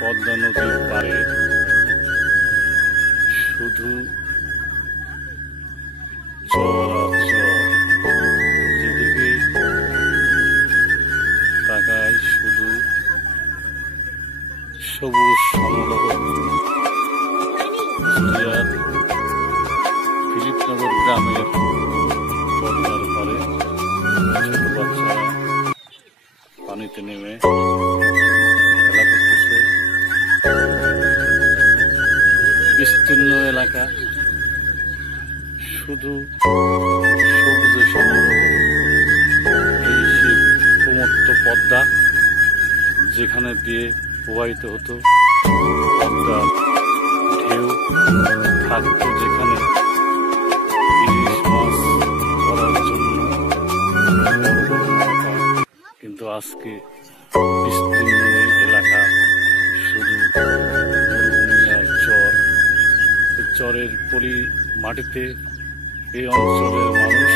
পদ্মা নদীর পাড়ে শুধু চর আর চর, যেদিকে তাকায় শুধু সবুজ সমারোহ। ফিলিপনগর গ্রামের পদ্মার পাড়ে ছোট বাচ্চারা পানিতে নেমে খেলা করতেছে। বিস্তীর্ণ এলাকা, শুধু সবুজে সমারোহ। এই সেই প্রমত্ত পদ্মা, যেখানে দিয়ে প্রবাহিত হতো পদ্মার ঢেউ, থাকতো যেখানে ইলিশ মাছ ধরার জন্য বড় বড় নৌকা। কিন্তু আজকে বিস্তীর্ণ এই এলাকা শুধু মরুভূমি আর চর। চরের পলি মাটিতে এই অঞ্চলের মানুষ